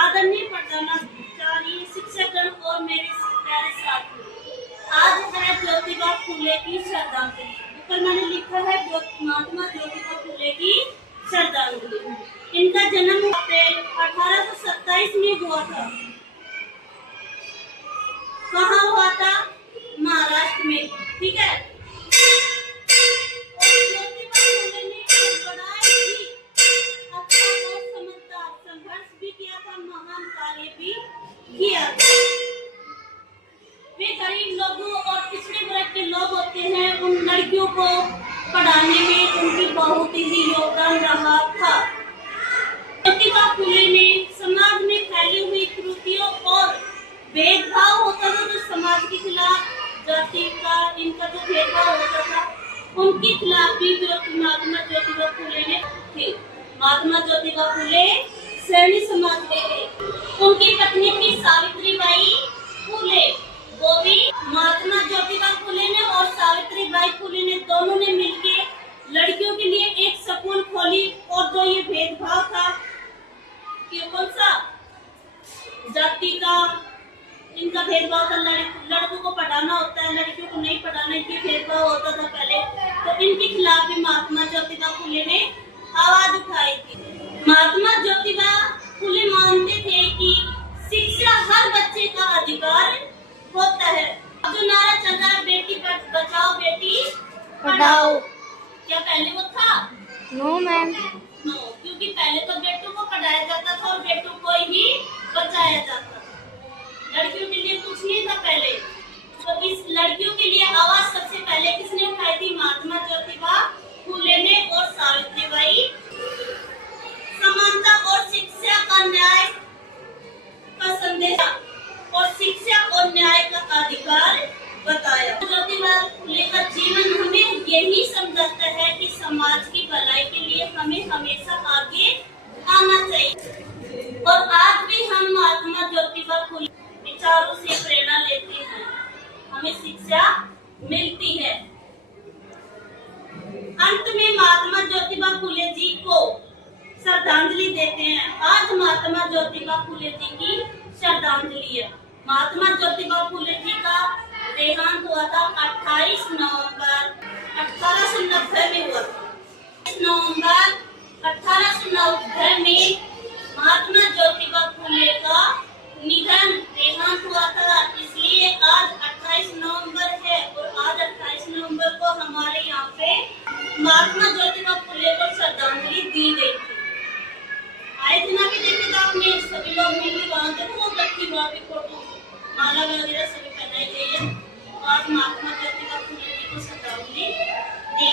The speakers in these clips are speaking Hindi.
आदरणीय प्रधानाचार्य, शिक्षकगण और मेरे प्यारे साथी, आज है ज्योतिबा फूले की श्रद्धांजलि। ऊपर मैंने लिखा है महात्मा ज्योतिबा फूले की श्रद्धांजलि। इनका जन्म अप्रैल 1827 में हुआ था। कहाँ हुआ था? महाराष्ट्र में। ठीक है। महान कार्य भी किया। वे गरीब लोगों और पिछड़े वर्ग के लोग होते हैं, उन लड़कियों को पढ़ाने में उनकी बहुत ही योगदान रहा था। ज्योतिबा फूले ने समाज में फैली हुई कुरीतियों और भेदभाव होता था, जो समाज के खिलाफ जाति का इनका जो भेदभाव होता था, उनके खिलाफ भी महात्मा ज्योतिबा फूले ने थे। महात्मा ज्योतिबा फूले सैनी समाज के थे। उनकी पत्नी थी सावित्रीबाई फूले। वो भी महात्मा ज्योतिबा फूले ने और सावित्रीबाई फूले ने दोनों ने मिलकर लड़कियों के लिए एक स्कूल खोली। और जो ये भेदभाव था कि कौन सा जाति का इनका भेदभाव था, लड़कों को पढ़ाना होता है, लड़कियों को नहीं पढ़ाना, ये भेदभाव होता था पहले। तो इनके खिलाफ भी महात्मा ज्योतिबा फूले ने आवाज उठाई थी। महात्मा ज्योतिबा फूले मानते थे कि शिक्षा हर बच्चे का अधिकार होता है। जो नारा चल रहा है, बेटी बचाओ बेटी पढ़ाओ, क्या पहले वो था? No ma'am. नो, क्योंकि पहले तो बेटों को पढ़ाया जाता था और बेटों को ही बचाया जाता था। लड़कियों के लिए कुछ नहीं था पहले। तो इस लड़कियों के लिए आवाज सबसे पहले किसने उठाई थी? महात्मा ज्योतिबा फूले ने और सावित्रीबाई। समानता और शिक्षा का न्याय का संदेश और शिक्षा और न्याय का अधिकार बताया। ज्योतिबा फूले का जीवन हमें यही समझाता है कि समाज की भलाई के लिए हमें हमेशा आगे आना चाहिए। और आज भी हम महात्मा ज्योतिबा फूले विचारों से प्रेरणा लेते हैं, हमें शिक्षा मिलती है। अंत में महात्मा ज्योतिबा फूले जी को श्रद्धांजलि देते हैं। आज महात्मा ज्योतिबा फूले जी की श्रद्धांजलि है। महात्मा ज्योतिबा फूले जी का देहांत हुआ था 28 नवंबर 1890 में हुआ था। 28 नवंबर 1890 में महात्मा ज्योतिबा फूले का निधन देहांत हुआ था। इसलिए आज 28 नवंबर है और आज 28 नवंबर को हमारे यहाँ पे महात्मा ज्योतिबा फूले को श्रद्धांजलि दी गई थी। आए दिन भी देखे तो आपने सभी लोग मिलकर वहाँ देखो वो लड़की वहाँ पे फोटो माला वगैरह सभी पहनाई गई है। आज महात्मा ज्योतिबा फूले जी को श्रद्धांजलि दी गई।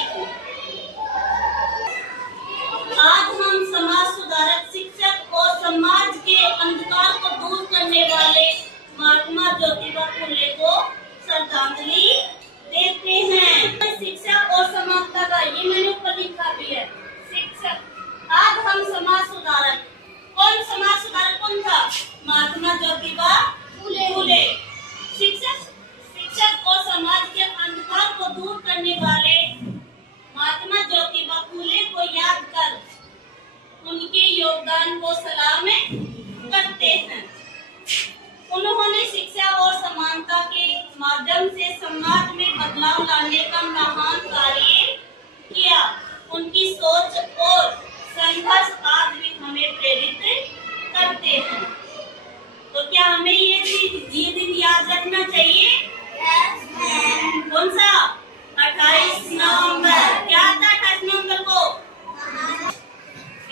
आज हम समाज सुधारक, शिक्षक और समाज के अंधकार को दूर करने वाले महात्मा ज्योतिबा फूले को श्रद्धांजलि देते हैं। शिक्षा और समानता का ये मैंने ऊपर लिखा भी है। शिक्षक, आज हम समाज सुधारक, कौन समाज सुधारक कौन था? महात्मा ज्योतिबा फूले। शिक्षक और समाज के अंधकार को दूर करने वाले महात्मा ज्योतिबा फूले को याद कर उनके योगदान को सलाम करते हैं। उन्होंने शिक्षा और समानता के माध्यम से समाज में बदलाव लाने का महान कार्य किया। उनकी सोच और संघर्ष आज भी हमें प्रेरित करते हैं। तो क्या हमें ये दिन याद रखना चाहिए? कौन सा? 28 नवंबर। क्या था 28 नवंबर को?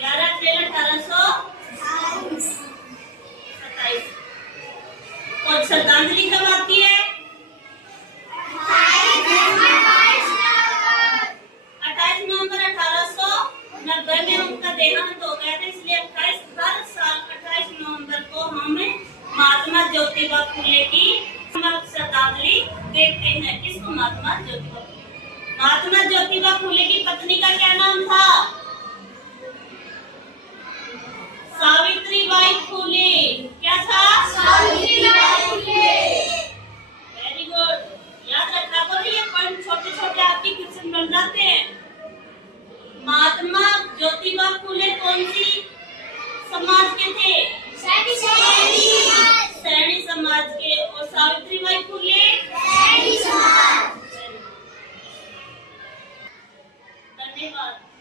11 अप्रैल 1827। और श्रद्धांजलि कब आती है? 28 नवंबर 1890 में उनका देहांत हो गया था। इसलिए हर साल 28 नवंबर को हम महात्मा ज्योतिबा फूले की श्रद्धांजलि देते हैं। किसको? महात्मा ज्योतिबा फूले। महात्मा ज्योतिबा फूले की पत्नी का क्या नाम था? सावित्रीबाई फूले। क्या था? सावित्रीबाई फूले। वेरी गुड, याद रखा करो, ये पॉइंट छोटे छोटे आपकी क्वेश्चन बन जाते हैं। महात्मा ज्योतिबा फूले कौन सी धन्यवाद।